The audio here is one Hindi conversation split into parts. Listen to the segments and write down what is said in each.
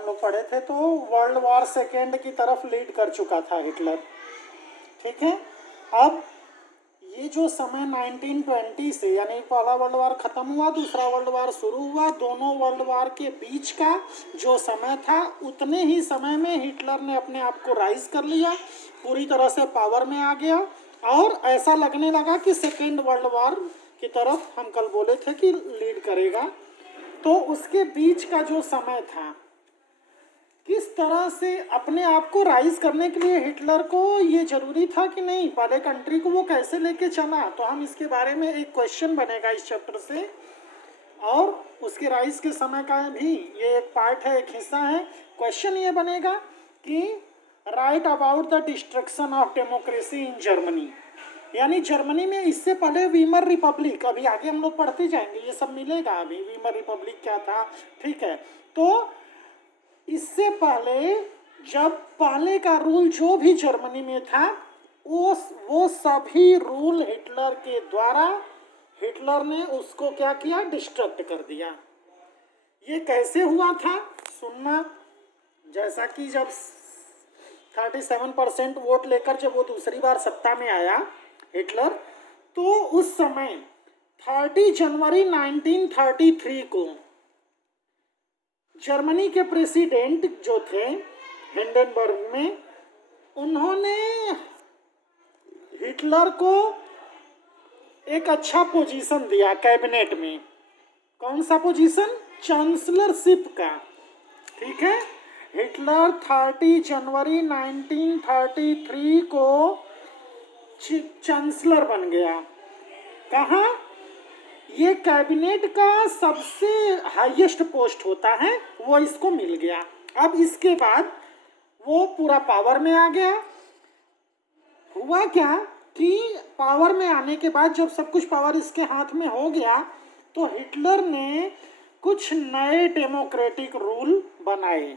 हम लोग पढ़े थे तो वर्ल्ड वॉर सेकेंड की तरफ लीड कर चुका था हिटलर। ठीक है, अब ये जो समय 1920 से यानी पहला वर्ल्ड वार ख़त्म हुआ, दूसरा वर्ल्ड वार शुरू हुआ, दोनों वर्ल्ड वार के बीच का जो समय था उतने ही समय में हिटलर ने अपने आप को राइज कर लिया, पूरी तरह से पावर में आ गया और ऐसा लगने लगा कि सेकेंड वर्ल्ड वार की तरफ हम कल बोले थे कि लीड करेगा। तो उसके बीच का जो समय था, किस तरह से अपने आप को राइज करने के लिए हिटलर को ये जरूरी था कि नहीं, पहले कंट्री को वो कैसे लेके चला, तो हम इसके बारे में एक क्वेश्चन बनेगा इस चैप्टर से और उसके राइज के समय का भी ये एक पार्ट है, एक हिस्सा है। क्वेश्चन ये बनेगा कि right about the destruction of democracy in Germany, यानी जर्मनी में इससे पहले वीमर रिपब्लिक, अभी आगे हम लोग पढ़ते जाएंगे, ये सब मिलेगा अभी, वीमर रिपब्लिक क्या था। ठीक है, तो इससे पहले जब पहले का रूल जो भी जर्मनी में था वो सभी रूल हिटलर के द्वारा हिटलर ने उसको क्या किया, डिस्ट्रक्ट कर दिया। ये कैसे हुआ था सुनना, जैसा कि जब 37% वोट लेकर जब वो दूसरी बार सत्ता में आया हिटलर, तो उस समय 30 जनवरी 1933 को जर्मनी के प्रेसिडेंट जो थे हिंडनबर्ग में, उन्होंने हिटलर को एक अच्छा पोजीशन दिया कैबिनेट में। कौन सा पोजीशन, चांसलरशिप का। ठीक है, हिटलर 30 जनवरी 1933 को चांसलर बन गया। कहाँ, ये कैबिनेट का सबसे हाईएस्ट पोस्ट होता है, वो इसको मिल गया। अब इसके बाद वो पूरा पावर में आ गया। हुआ क्या कि पावर में आने के बाद जब सब कुछ पावर इसके हाथ में हो गया, तो हिटलर ने कुछ नए डेमोक्रेटिक रूल बनाए।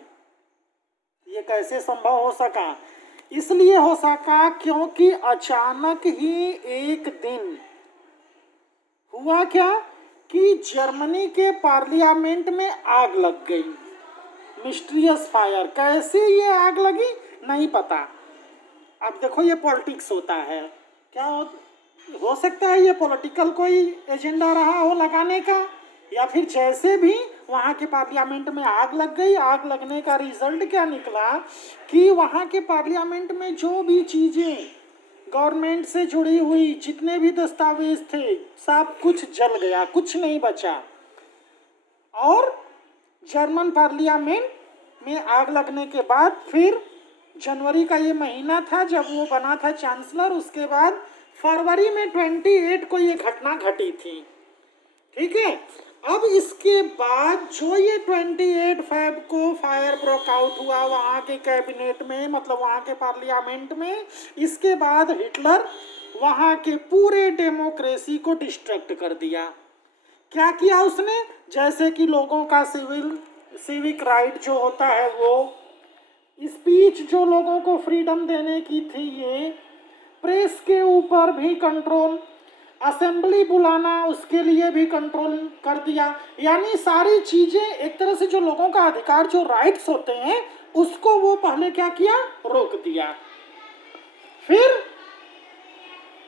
ये कैसे संभव हो सका, इसलिए हो सका क्योंकि अचानक ही एक दिन हुआ क्या कि जर्मनी के पार्लियामेंट में आग लग गई, मिस्टीरियस फायर। कैसे ये आग लगी नहीं पता। अब देखो ये पॉलिटिक्स होता है, क्या हो सकता है ये पॉलिटिकल कोई एजेंडा रहा हो लगाने का, या फिर जैसे भी वहाँ के पार्लियामेंट में आग लग गई। आग लगने का रिजल्ट क्या निकला कि वहाँ के पार्लियामेंट में जो भी चीज़ें गवर्नमेंट से जुड़ी हुई जितने भी दस्तावेज थे सब कुछ जल गया, कुछ नहीं बचा। और जर्मन पार्लियामेंट में आग लगने के बाद फिर जनवरी का ये महीना था जब वो बना था चांसलर, उसके बाद फरवरी में 28 को ये घटना घटी थी। ठीक है, अब इसके बाद जो ये 28 फेब को फायर ब्रोक आउट हुआ वहाँ के कैबिनेट में, मतलब वहाँ के पार्लियामेंट में, इसके बाद हिटलर वहाँ के पूरे डेमोक्रेसी को डिस्ट्रक्ट कर दिया। क्या किया उसने, जैसे कि लोगों का सिविक राइट जो होता है, वो स्पीच जो लोगों को फ्रीडम देने की थी, ये प्रेस के ऊपर भी कंट्रोल, असेंबली बुलाना उसके लिए भी कंट्रोल कर दिया। यानी सारी चीज़ें एक तरह से जो लोगों का अधिकार, जो राइट्स होते हैं, उसको वो पहले क्या किया, रोक दिया। फिर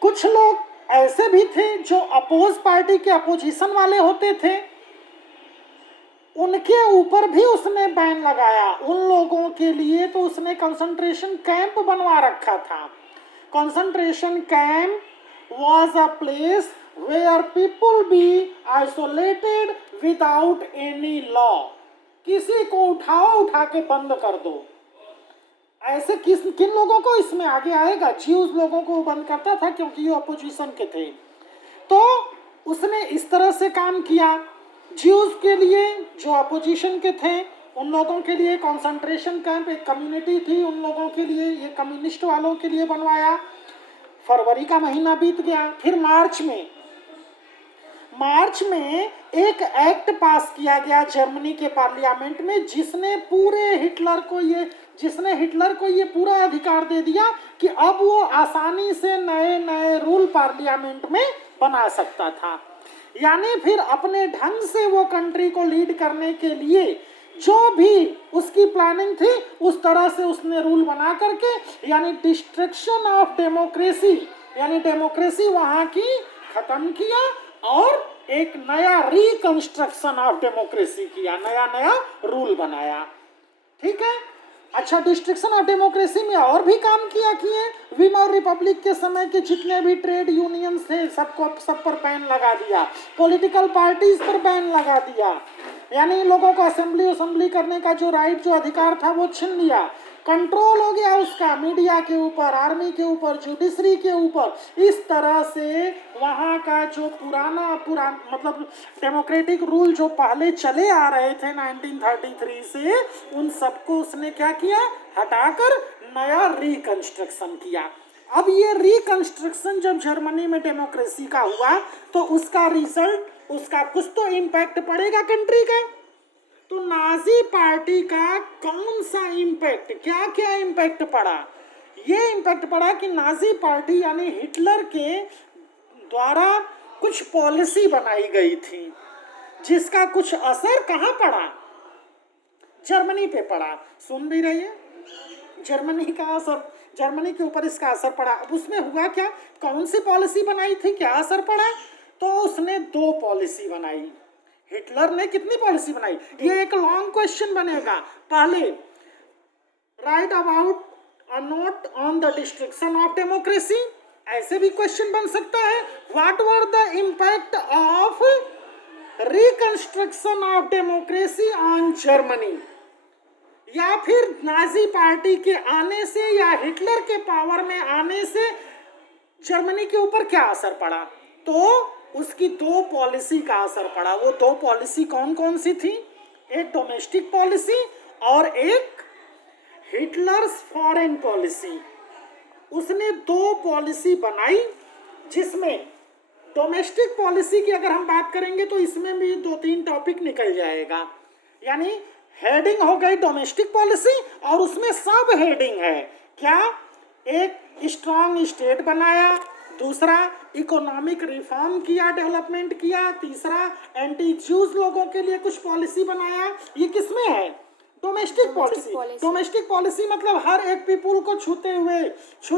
कुछ लोग ऐसे भी थे जो अपोज पार्टी के अपोजिशन वाले होते थे, उनके ऊपर भी उसने बैन लगाया। उन लोगों के लिए तो उसने कंसंट्रेशन कैंप बनवा रखा था। Concentration camp was a place where people be isolated without any law। किसी को उठा के बंद कर दो। ऐसे किन लोगों को इसमें आगे आएगा, ज्यूज लोगों को बंद करता था क्योंकि ये अपोजिशन के थे। तो उसने इस तरह से काम किया। ज्यूज के लिए जो अपोजिशन के थे उन लोगों के लिए कंसंट्रेशन कैंप, एक कम्युनिटी थी उन लोगों के लिए, ये कम्युनिस्ट वालों के लिए बनवाया। फरवरी का महीना बीत गया। फिर मार्च में एक एक्ट पास किया गया जर्मनी के पार्लियामेंट में, जिसने हिटलर को ये पूरा अधिकार दे दिया कि अब वो आसानी से नए नए रूल पार्लियामेंट में बना सकता था। यानी फिर अपने ढंग से वो कंट्री को लीड करने के लिए जो भी उसकी प्लानिंग थी उस तरह से उसने रूल बना करके, यानी डिस्ट्रक्शन ऑफ डेमोक्रेसी, यानी डेमोक्रेसी वहां की खत्म किया और एक नया रिकंस्ट्रक्शन ऑफ डेमोक्रेसी किया, नया नया रूल बनाया। ठीक है। अच्छा, डिस्ट्रक्शन ऑफ डेमोक्रेसी में और भी काम किया किए। वीमर रिपब्लिक के समय के जितने भी ट्रेड यूनियंस थे सब पर बैन लगा दिया, पॉलिटिकल पार्टीज पर बैन लगा दिया, यानी लोगों को असेंबली करने का जो राइट, जो अधिकार था वो छीन लिया। कंट्रोल हो गया उसका मीडिया के ऊपर, आर्मी के ऊपर, जुडिशरी के ऊपर। इस तरह से वहाँ का जो पुराना मतलब डेमोक्रेटिक रूल जो पहले चले आ रहे थे 1933 से, उन सबको उसने क्या किया, हटाकर नया रिकंस्ट्रक्शन किया। अब ये रिकंस्ट्रक्शन जब जर्मनी में डेमोक्रेसी का हुआ तो उसका रिजल्ट, उसका कुछ तो इम्पैक्ट पड़ेगा कंट्री का। तो नाजी पार्टी का कौन सा इम्पैक्ट, क्या क्या इम्पैक्ट पड़ा? ये इम्पैक्ट पड़ा कि नाजी पार्टी यानी हिटलर के द्वारा कुछ पॉलिसी बनाई गई थी जिसका कुछ असर कहाँ पड़ा? जर्मनी पे पड़ा। सुन भी रही है, जर्मनी का असर, जर्मनी के ऊपर इसका असर पड़ा। अब उसमें हुआ क्या, कौन सी पॉलिसी बनाई थी, क्या असर पड़ा? तो उसने 2 पॉलिसी बनाई। हिटलर ने कितनी पॉलिसी बनाई, ये एक लॉन्ग क्वेश्चन बनेगा। पहले, right about a note on the destruction of democracy, ऐसे भी क्वेश्चन बन सकता है। What were the impact of reconstruction of democracy on Germany, या फिर नाजी पार्टी के आने से या हिटलर के पावर में आने से जर्मनी के ऊपर क्या असर पड़ा? तो उसकी 2 पॉलिसी का असर पड़ा। वो 2 पॉलिसी कौन कौन सी थी? एक डोमेस्टिक पॉलिसी और एक हिटलर्स फॉरेन पॉलिसी। उसने 2 पॉलिसी बनाई, जिसमें डोमेस्टिक पॉलिसी की अगर हम बात करेंगे तो इसमें भी 2-3 टॉपिक निकल जाएगा। यानी हेडिंग हो गई डोमेस्टिक पॉलिसी और उसमें सब हेडिंग है। क्या? एक स्ट्रॉन्ग स्टेट बनाया, दूसरा इकोनॉमिक रिफॉर्म किया, डेवलपमेंट किया, तीसरा एंटी ज्यूज लोगों के लिए कुछ पॉलिसी बनाया। ये किसमें है? Domestic policy. डोमेस्टिक पॉलिसी मतलब हर एक पीपुल को छूती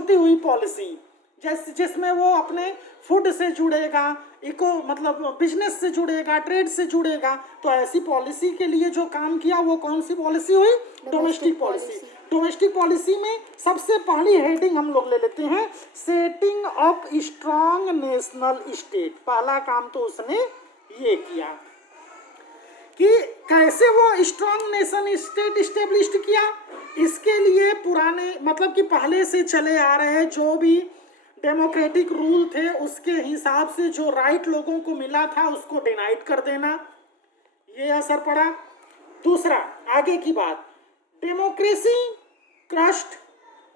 हुई पॉलिसी, जिसमें वो अपने फूड से जुड़ेगा, इको मतलब बिजनेस से जुड़ेगा, ट्रेड से जुड़ेगा। तो ऐसी पॉलिसी के लिए जो काम किया वो कौन सी पॉलिसी हुई? Domestic policy. डोमेस्टिक पॉलिसी में सबसे पहली हेडिंग हम लोग ले लेते हैं, setting up strong national state. पहला काम तो उसने ये किया कि कैसे वो स्ट्रॉन्ग नेशन स्टेट इस्टेब्लिश किया। इसके लिए पुराने मतलब कि पहले से चले आ रहे जो भी डेमोक्रेटिक रूल थे उसके हिसाब से जो राइट लोगों को मिला था उसको डिनाइड कर देना, ये असर पड़ा। दूसरा, आगे की बात, डेमोक्रेसी क्रस्ट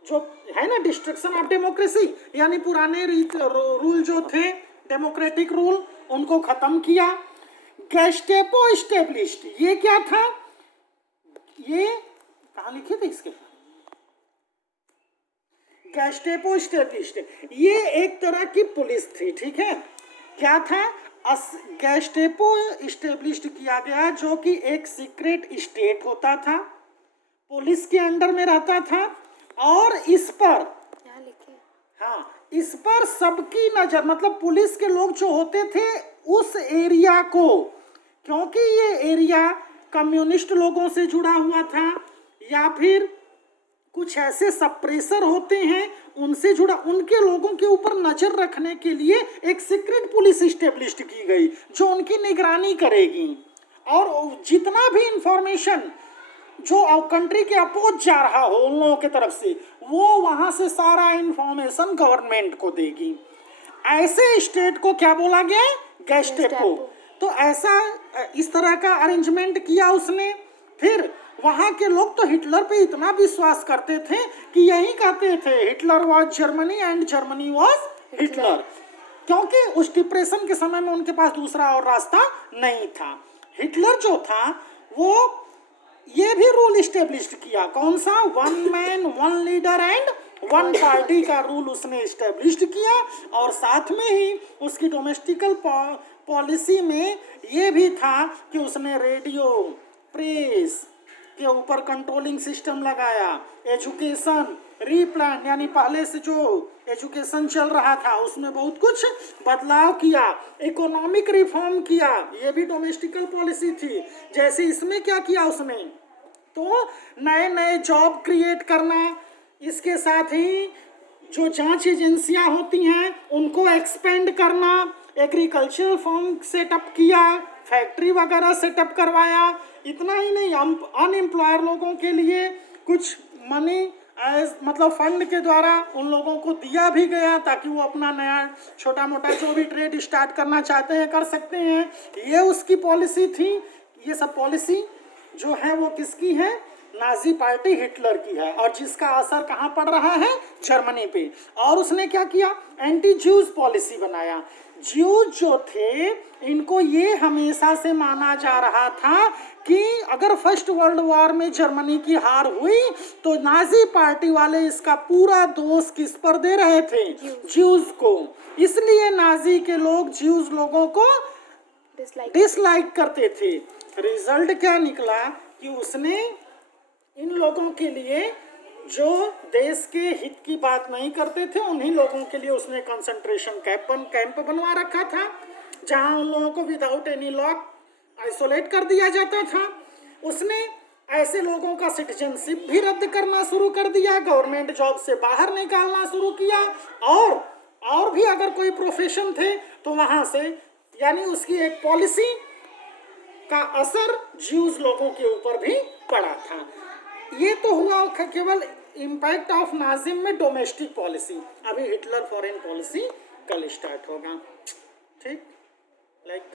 जो है ना, डिस्ट्रक्शन ऑफ डेमोक्रेसी, यानी पुराने रूल जो थे डेमोक्रेटिक रूल उनको खत्म किया। गेस्टेपो इस्टेब्लिश्ड, ये क्या था? ये कहाँ लिखे थे इसके? गेस्टेपो इस्टेब्लिश्ड, ये एक तरह की पुलिस थी। ठीक है, क्या था? गेस्टेपो इस्टेब्लिश्ड किया गया, जो कि एक सीक्रेट स्टेट होता था, पुलिस के अंडर में रहता था और इस पर, हाँ, इस पर सबकी नजर, मतलब पुलिस के लोग जो होते थे उस एरिया को, क्योंकि ये एरिया कम्युनिस्ट लोगों से जुड़ा हुआ था या फिर कुछ ऐसे सप्रेसर होते हैं उनसे जुड़ा, उनके लोगों के ऊपर नजर रखने के लिए एक सीक्रेट पुलिस इस्टेब्लिश की गई जो उनकी निगरानी करेगी। और जितना भी इंफॉर्मेशन जो कंट्री के अपोज जा रहा हो उन लोगों के तरफ से, वो वहां से सारा इंफॉर्मेशन गवर्नमेंट को देगी। ऐसे स्टेट को क्या बोला गया? गेस्टेपो। तो ऐसा इस तरह का अरेंजमेंट किया उसने। फिर वहां के लोग तो हिटलर पे इतना विश्वास करते थे कि यही कहते थे, Hitler was Germany and Germany was Hitler, क्योंकि उस डिप्रेशन के समय में उनके पास दूसरा और रास्ता नहीं था। हिटलर जो था वो ये भी रूल इस्टेब्लिश किया, कौन सा? 1 मैन 1 लीडर एंड 1 पार्टी का रूल उसने इस्टेब्लिश किया। और साथ में ही उसकी डोमेस्टिकल पॉलिसी में ये भी था कि उसने रेडियो, प्रेस, के ऊपर कंट्रोलिंग सिस्टम लगाया, एजुकेशन रीप्लान यानी पहले से जो एजुकेशन चल रहा था उसमें बहुत कुछ बदलाव किया, इकोनॉमिक रिफॉर्म किया, ये भी डोमेस्टिकल पॉलिसी थी। जैसे इसमें क्या किया उसने, तो नए नए जॉब क्रिएट करना, इसके साथ ही जो जांच एजेंसियां होती हैं उनको एक्सपेंड करना, एग्रीकल्चरल फॉर्म सेटअप किया, फैक्ट्री वगैरह सेटअप करवाया। इतना ही नहीं, अनएम्प्लॉयर लोगों के लिए कुछ मनी मतलब फंड के द्वारा उन लोगों को दिया भी गया ताकि वो अपना नया छोटा मोटा जो भी ट्रेड स्टार्ट करना चाहते हैं कर सकते हैं। ये उसकी पॉलिसी थी। ये सब पॉलिसी जो है वो किसकी है, नाजी पार्टी हिटलर की है, और जिसका असर कहाँ पड़ रहा है, जर्मनी पे। और उसने क्या किया, एंटी ज्यूज पॉलिसी बनाया। ज्यूज जो थे इनको ये हमेशा से माना जा रहा था कि अगर फर्स्ट वर्ल्ड वॉर में जर्मनी की हार हुई तो नाजी पार्टी वाले इसका पूरा दोष किस पर दे रहे थे, ज्यूज को। इसलिए नाजी के लोग ज्यूज लोगों को डिसलाइक करते थे। रिजल्ट क्या निकला कि उसने इन लोगों के लिए जो देश के हित की बात नहीं करते थे उन्हीं लोगों के लिए उसने कंसंट्रेशन कैंप बनवा रखा था, जहां उन लोगों को विदाउट एनी लॉक आइसोलेट कर दिया जाता था। उसने ऐसे लोगों का सिटीजनशिप भी रद्द करना शुरू कर दिया, गवर्नमेंट जॉब से बाहर निकालना शुरू किया, और भी अगर कोई प्रोफेशन थे तो वहां से, यानी उसकी एक पॉलिसी का असर ज्यूज लोगों के ऊपर भी पड़ा था। ये तो हुआ केवल इम्पैक्ट ऑफ नाजिम में डोमेस्टिक पॉलिसी। अभी हिटलर फॉरेन पॉलिसी कल स्टार्ट होगा, ठीक, लाइक